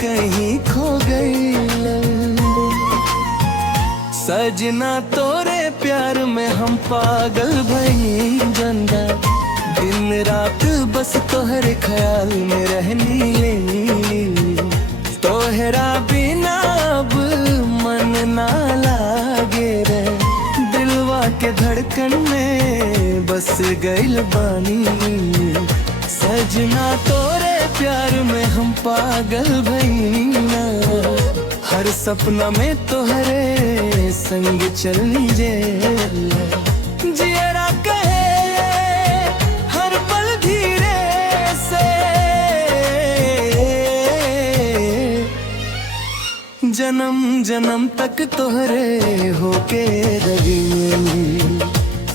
कहीं खो गई। सजना तोरे प्यार में हम पागल भई बंदा, दिन रात बस तोहरे ख्याल में रहनी लेनी। तोहरा बिना अब मन ना लागे रे, दिलवा के धड़कन में बस गइल बानी। सजना तोरे प्यार में हम पागल भईना, हर सपना में तोहरे संग चलनी जे। जियरा कहे हर पल धीरे से, जन्म जन्म तक तोहरे होके रही।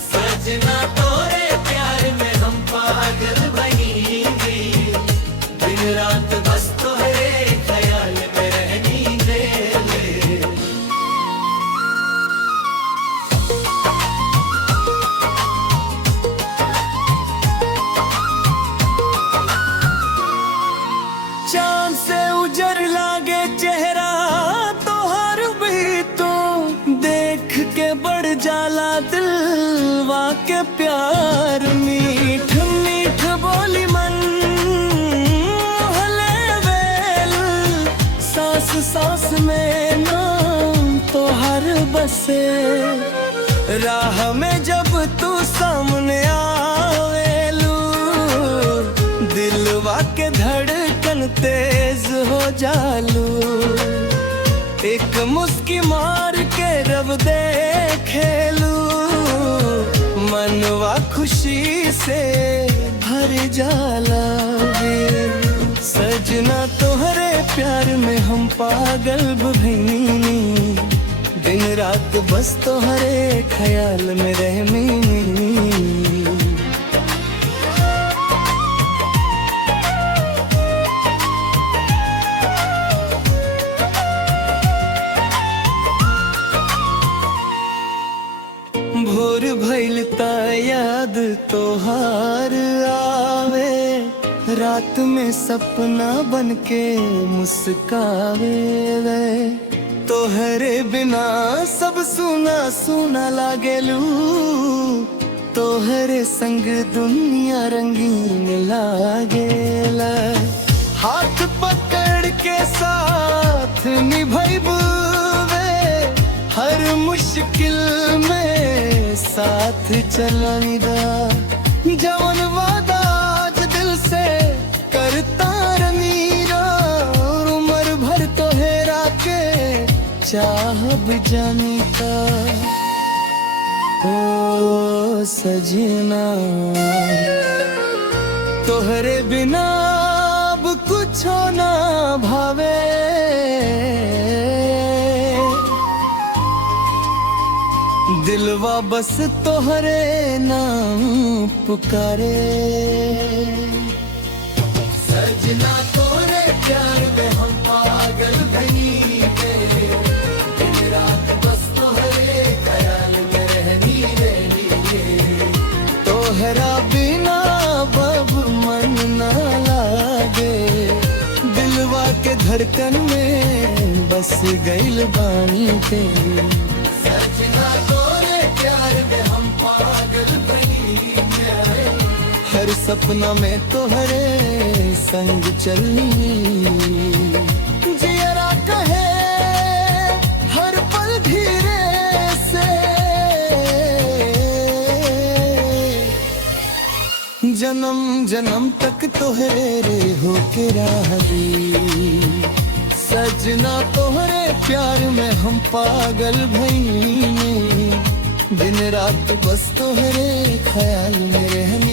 सजना तोरे प्यार में हम पागल बनी, दिन रात बस तोहरे ख्याल में रहनी दे। चांद से उजर लागे चेहरा तोहर भी, तो देख के बढ़ जाला दिलवा के प्यार। मीठ मीठ बोली मन हले वेल, सांस सांस में नाम तोहर बसे। राह में जब तू सामने आवेलू, दिलवा के धड़कन तेज हो जालू। एक मुस्की मार के रब देखेलू, मनवा खुशी से भर जाला। सजना तोहरे प्यार में हम पागल भईनी, दिन रात बस तोहरे ख्याल में रहनी। भोर भइल ता याद तोहार आवे, रात में सपना बनके मुस्कावे वे। तोहरे बिना सब सुना सुना लागेलू, तोहरे संग दुनिया रंगीन लागेला। हाथ पकड़ के साथ निभैबू वे, हर मुश्किल में साथ चलाईदा। जवन वादा आज दिल से करता रमीरा, उम्र भर तोहरा के चाहब जानी का। ओ सजना तोहरे बिना अब कुछ ना भावे, दिलवा बस तोहरे नाम पुकारे। सजना तोरे प्यार में हम पागल भई, दिन रात बस तोहरे ख्याल में रहनी रहनी। तोहरा बिना बब मन ना लागे, दिलवा के धड़कन में बस गइल बानी ते। सजना तोरे प्यार में हम पागल बनी, हर सपना में तोहरे संग चलनी। जियरा कहे हर पल धीरे से, जन्म जन्म तक तोहरे होके रही। सजना तोहरे प्यार में हम पागल भईनी, दिन रात बस तोहरे ख्याल में रहनी।